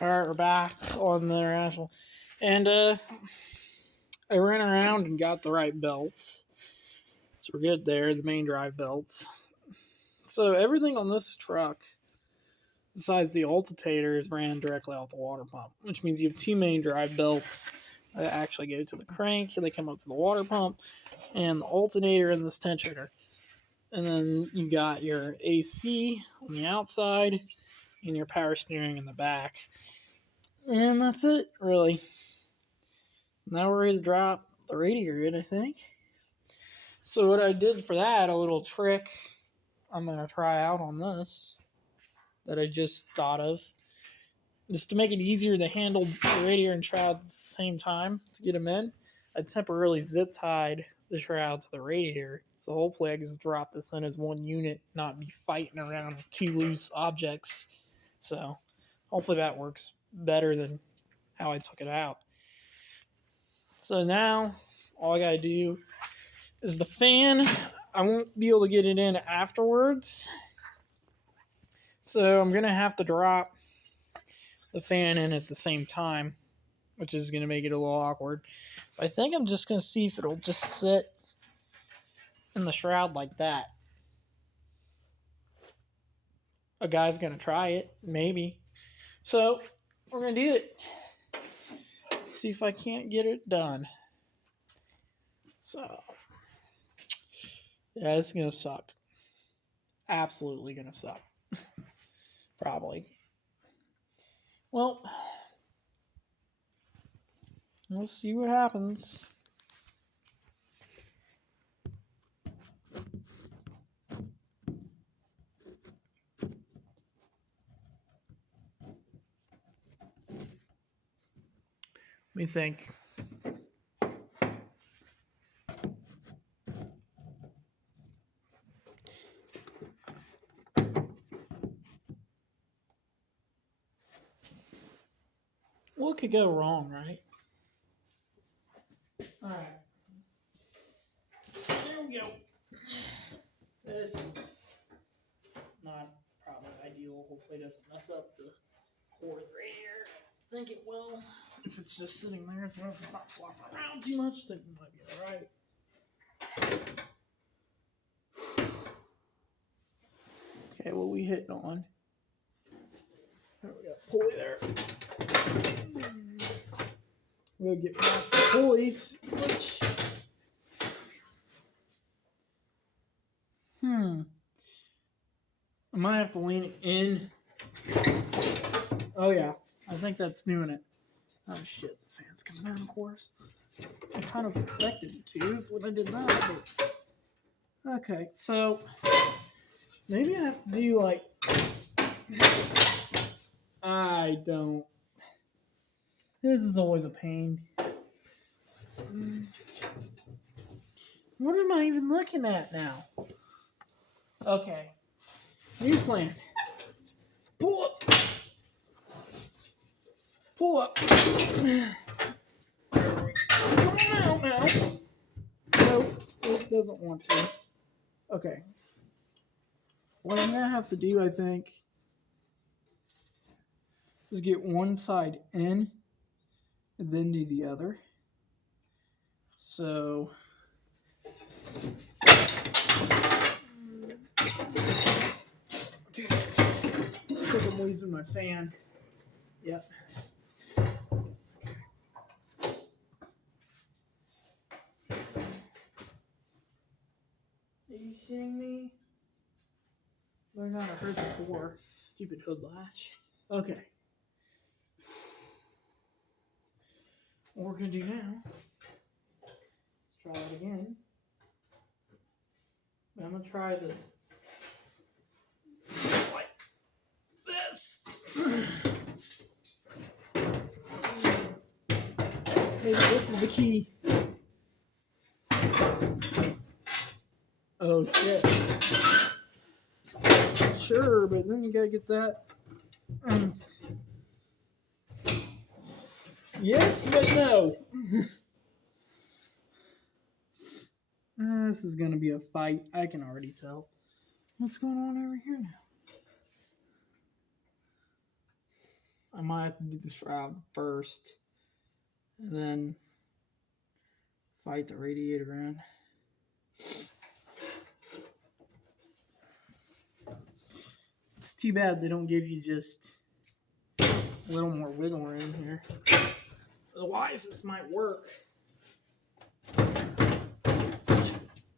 or back on the international, and I ran around and got the right belts. So we're good there, the main drive belts. So everything on this truck, besides the altitator, is ran directly off the water pump, which means you have two main drive belts that actually go to the crank. They come up to the water pump, and the alternator and this tensioner. And then you got your AC on the outside and your power steering in the back. And that's it, really. Now we're ready to drop the radiator in, I think. So what I did for that, a little trick I'm going to try out on this that I just thought of, just to make it easier to handle the radiator and shroud at the same time to get them in. I temporarily zip tied the shroud to the radiator, so hopefully I can just drop this in as one unit, not be fighting around with two loose objects. So hopefully that works better than how I took it out. So now all I gotta do is the fan. I won't be able to get it in afterwards, so I'm gonna have to drop the fan in at the same time, which is gonna make it a little awkward. But I think I'm just gonna see if it'll just sit in the shroud like that. A guy's gonna try it, maybe. So we're gonna do it. Let's see if I can't get it done. So yeah, it's gonna suck. Absolutely gonna suck. Probably. Well, we'll see what happens. Let me think. What could go wrong, right? Alright. There we go. This is not probably ideal. Hopefully it doesn't mess up the cord right here. I think it will. If it's just sitting there, so it's not flopping around too much, I think it might be alright. Okay, what we hitting on? There we go. Pulley there. We'll get past the pulleys, which I might have to lean it in. Oh yeah, I think that's doing it. Oh shit, the fan's coming down, of course. I kind of expected it to when I did that, but okay, so maybe I have to do like I don't. This is always a pain. What am I even looking at now? Okay. New plan. Pull up. Pull up. Come on out now. Nope, it doesn't want to. Okay. What I'm going to have to do, I think, is get one side in and then do the other. So okay. I think I'm losing my fan. Yep. Are you shitting me? Learned how to hurt before. Stupid hood latch. Okay. What we're going to do now, let's try it again. I'm going to try the like this. Maybe this is the key. Oh shit. Sure, but then you gotta get that. Yes, but no. This is gonna be a fight. I can already tell. What's going on over here now? I might have to do the shroud first and then fight the radiator in. It's too bad they don't give you just a little more wiggle room here. Otherwise, this might work.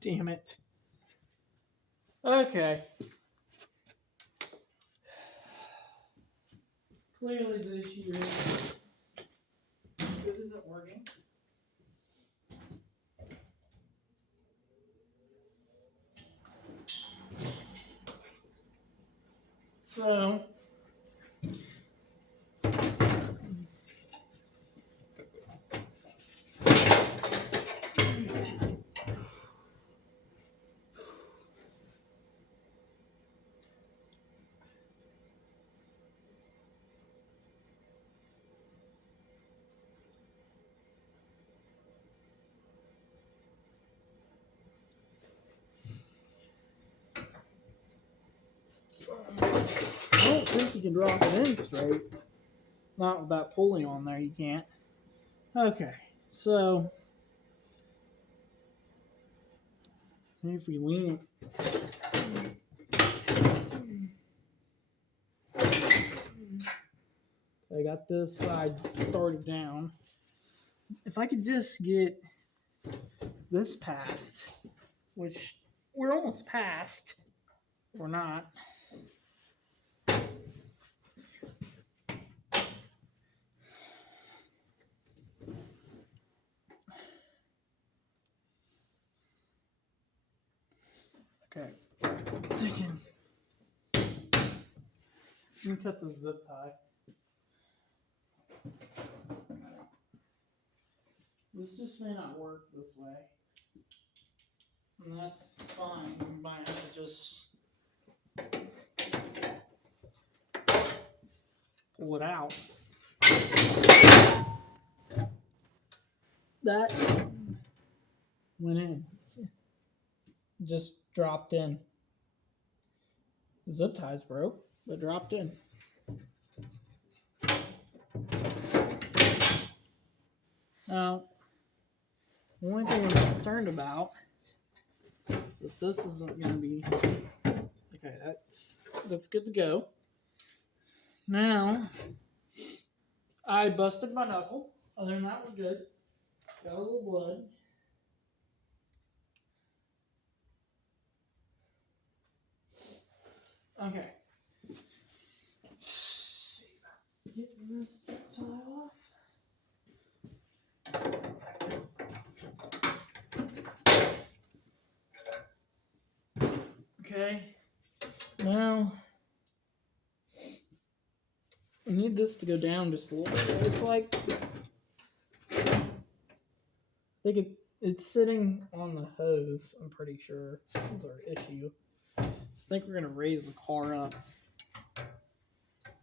Damn it. Okay. Clearly the issue is this isn't working. So I don't think you can drop it in straight. Not with that pulley on there, you can't. Okay, so if we lean it. I got this side started down. If I could just get this past, which we're almost past, or not. Okay, thinking. Let me cut the zip tie. This just may not work this way. And that's fine. We might have to just pull it out. That went in. Just dropped in. The zip ties broke, but dropped in. Now, the only thing I'm concerned about is that this isn't going to be... Okay, that's good to go. Now, I busted my knuckle. Other than that, we're good. Got a little blood. Okay. Getting this tie off. Okay. Now, we need this to go down just a little bit. It looks like I think it's sitting on the hose, I'm pretty sure is our issue. So I think we're going to raise the car up.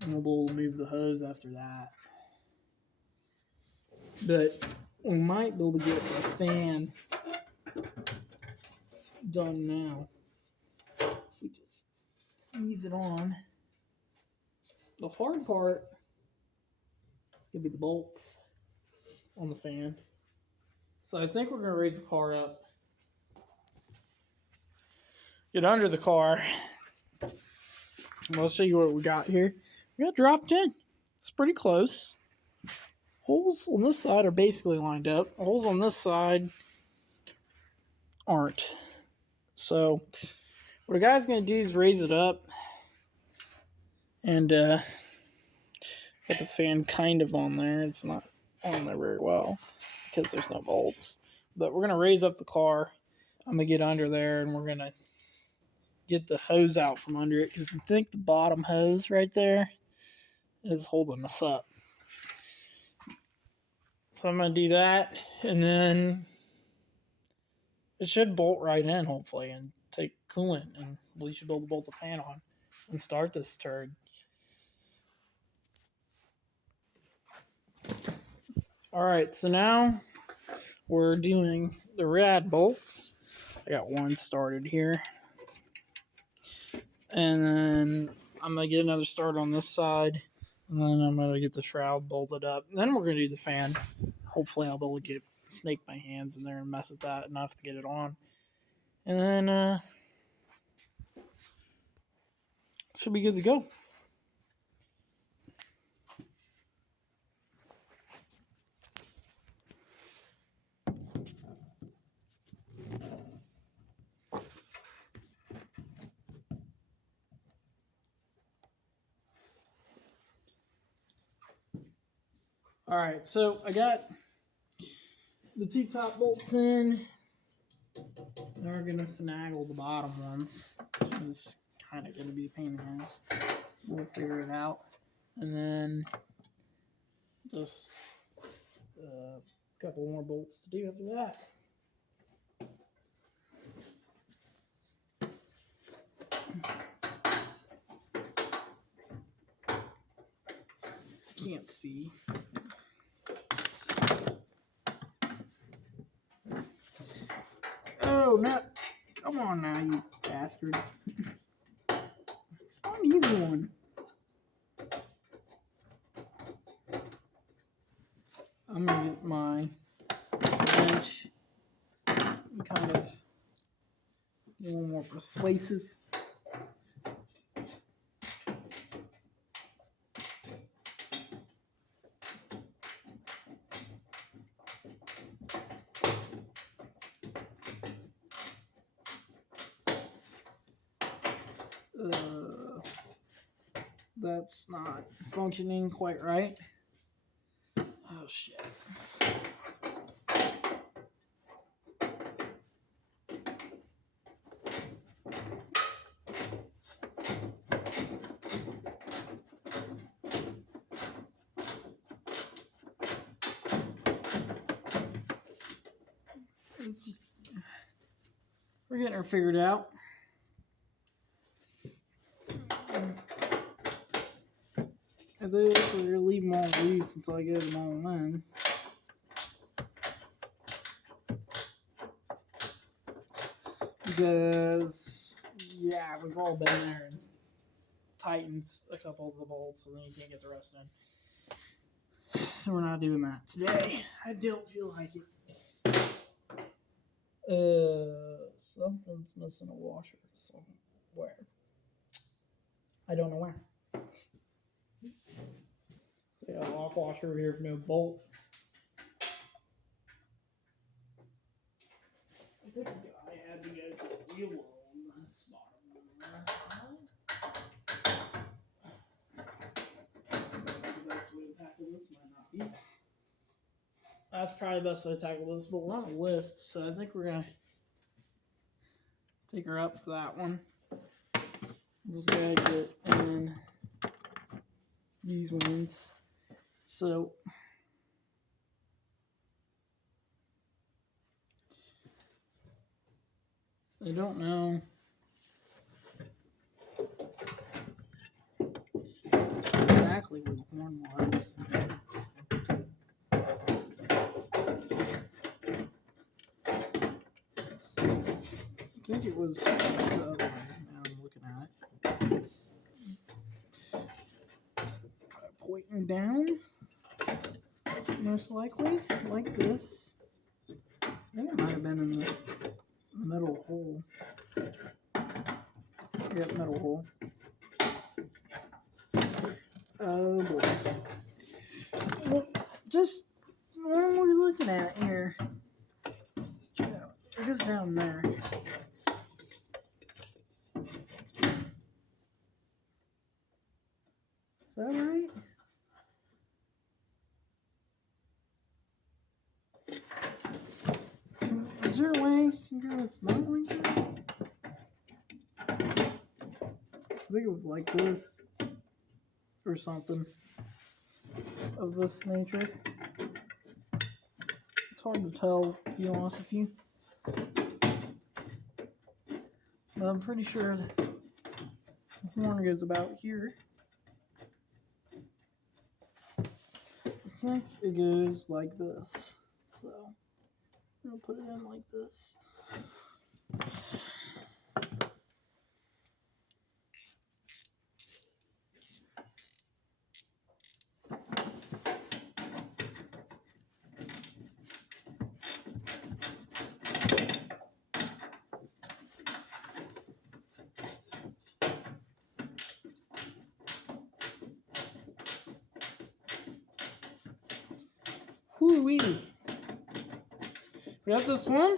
And we'll be able to move the hose after that. But we might be able to get the fan done now. If we just ease it on. The hard part is going to be the bolts on the fan. So I think we're going to raise the car up. Get under the car. I'll show you what we got here. We got dropped in. It's pretty close. Holes on this side are basically lined up. Holes on this side aren't. So what a guy's going to do is raise it up and get the fan kind of on there. It's not on there very well because there's no bolts. But we're going to raise up the car. I'm going to get under there and we're going to get the hose out from under it because I think the bottom hose right there is holding us up. So I'm going to do that, and then it should bolt right in, hopefully, and take coolant, and we should be able to bolt the fan on and start this turd. Alright, so now we're doing the rad bolts. I got one started here. And then I'm going to get another start on this side. And then I'm going to get the shroud bolted up. And then we're going to do the fan. Hopefully I'll be able to snake my hands in there and mess with that enough to get it on. And then should be good to go. All right, so I got the two top bolts in. Now we're gonna finagle the bottom ones, which is kind of gonna be a pain in the ass. We'll figure it out, and then just a couple more bolts to do after that. I can't see. Oh, no. Come on now, you bastard. It's not an easy one. I'm going to get my wrench and kind of a little more persuasive. That's not functioning quite right. Oh, shit. We're getting her figured out. I think we're going to leave them all loose until I get them all in. Because, yeah, we've all been there and tightened a couple of the bolts and then you can't get the rest in. So we're not doing that today. I don't feel like it. Something's missing a washer somewhere. I don't know where. So I got a lock washer over here for no bolt. I think I had to go to the wheel on this bottom one. The best way to tackle this might not be. That's probably the best way to tackle this, but we're on a lift, so I think we're going to take her up for that one. Just gotta get in these ones. So I don't know exactly where the horn was. I think it was the other way. Now I'm looking at it. Pointing down, most likely, like this. I think it might have been in this middle hole. Yep, middle hole. Oh boy. Well, just what are we looking at here? Yeah, it goes down there. Is that right? Is there a way you can go that's not like that? I think it was like this. Or something of this nature. It's hard to tell, to be honest with you. But I'm pretty sure the horn goes about here. I think it goes like this. So I'm going to put it in like this. Ooh wee. We got this one.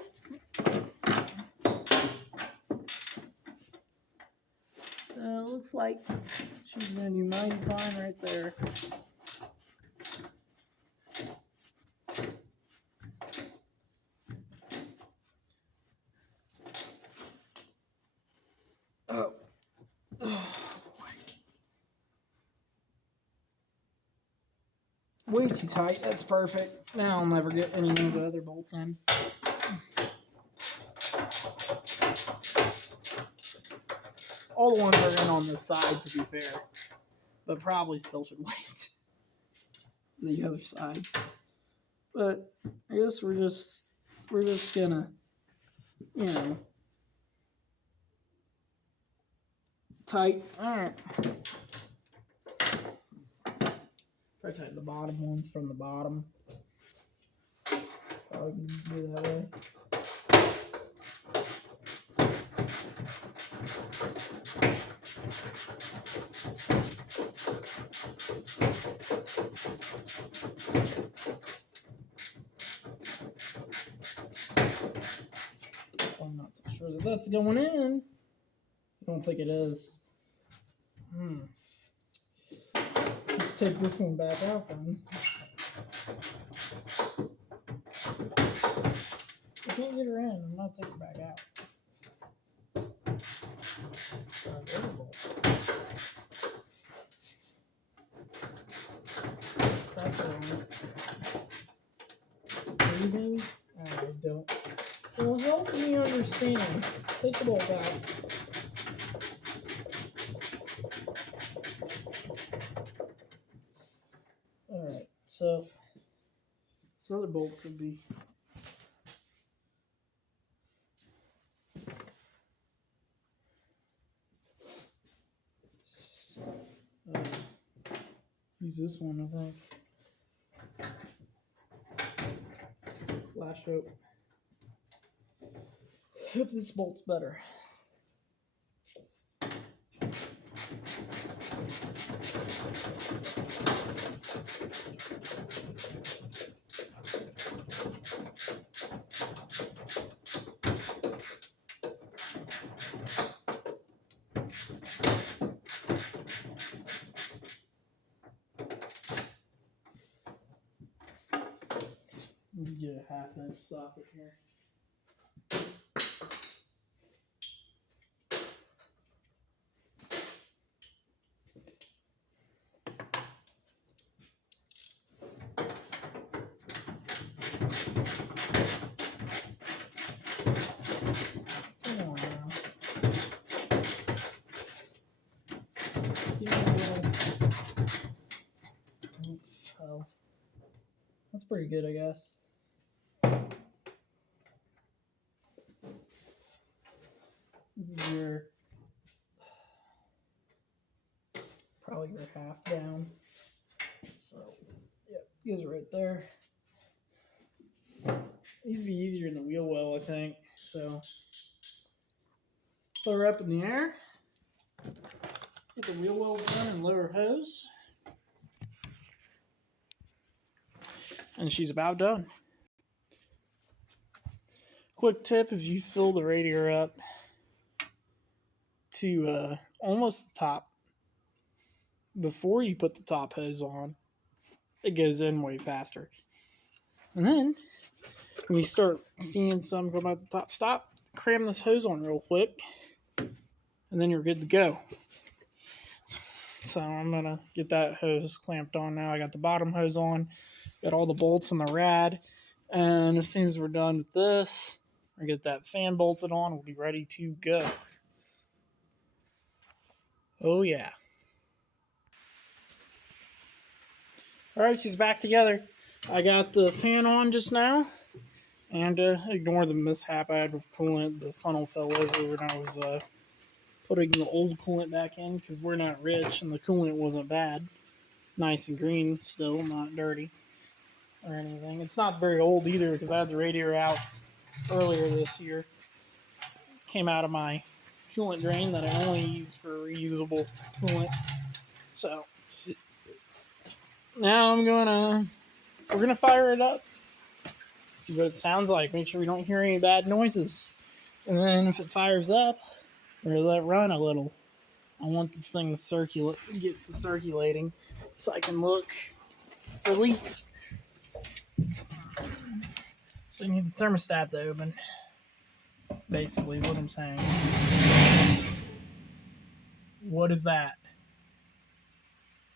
Looks like she's gonna do mighty fine right there. Oh. Way too tight. That's perfect. Now I'll never get any of the other bolts in. All the ones are in on this side, to be fair, but probably still should wait the other side. But I guess we're just gonna, you know, tight. All right. Try to tighten the bottom ones from the bottom. Probably do that way. I'm not so sure that that's going in. I don't think it is. Let's take this one back out then. I can't get her in. I'm not taking her back out. Maybe? I don't. It will help me understand. Take the bolt out. Alright, so this other bolt could be. Use this one, I think. Slash rope. Hope this bolt's better. Get a 1/2 inch socket here. Come on now. Give me a little. Oh, that's pretty good, I guess. This is your probably your 1/2 down. So, yep, goes right there. It needs to be easier in the wheel well, I think. So, put her up in the air. Get the wheel well done and lower hose. And she's about done. Quick tip, if you fill the radiator up to almost the top before you put the top hose on, it goes in way faster. And then when you start seeing some come out the top, stop, cram this hose on real quick, and then you're good to go. So I'm gonna get that hose clamped on now. I got the bottom hose on, got all the bolts in the rad, and as soon as we're done with this, I get that fan bolted on, we'll be ready to go. Oh yeah. Alright, she's back together. I got the fan on just now, and ignore the mishap I had with coolant. The funnel fell over when I was putting the old coolant back in, because we're not rich and the coolant wasn't bad. Nice and green still, not dirty or anything. It's not very old either, because I had the radiator out earlier this year. Came out of my coolant drain that I only use for reusable coolant. So now we're gonna fire it up see what it sounds like. Make sure we don't hear any bad noises. And then if it fires up, or let it run a little. I want this thing to get to circulating, so I can look for leaks. So you need the thermostat to open. Basically, is what I'm saying. What is that?